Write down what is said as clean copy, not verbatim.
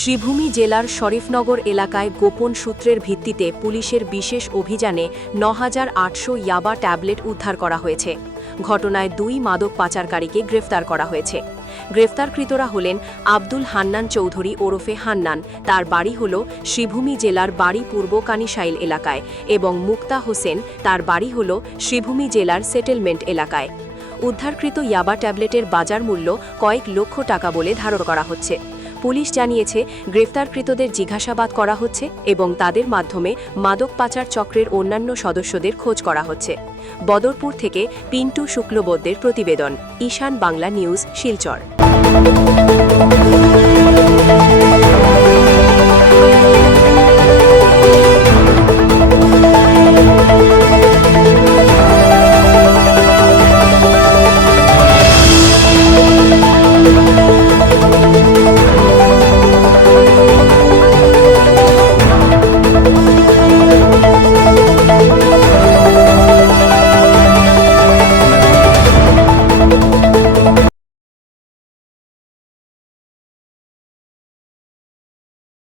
শ্রীভূমি জেলার শরীফনগর এলাকায় গোপন সূত্রের ভিত্তিতে পুলিশের বিশেষ অভিযানে ৯,৮০০ ইয়াবা ট্যাবলেট উদ্ধার করা হয়েছে। ঘটনায় ২ মাদক পাচারকারীকে গ্রেফতার করা হয়েছে। গ্রেফতারকৃতরা হলেন আব্দুল হান্নান চৌধুরী ওরফে হান্নান, তার বাড়ি হল শ্রীভূমি জেলার বাড়ি পূর্ব কানিশাইল এলাকায়, এবং মুক্তা হোসেন, তার বাড়ি হল শ্রীভূমি জেলার সেটেলমেন্ট এলাকায়। উদ্ধারকৃত ইয়াবা ট্যাবলেটের বাজার মূল্য কয়েক লক্ষ টাকা বলে ধারণা করা হচ্ছে। পুলিশ জানিয়েছে, গ্রেফতারকৃতদের জিজ্ঞাসাবাদ করা হচ্ছে এবং তাদের মাধ্যমে মাদক পাচার চক্রের অন্যান্য সদস্যদের খোঁজ করা হচ্ছে। বদরপুর থেকে পিন্টু শুক্লবদ্যের প্রতিবেদন, ঈশান বাংলা নিউজ, শিলচর।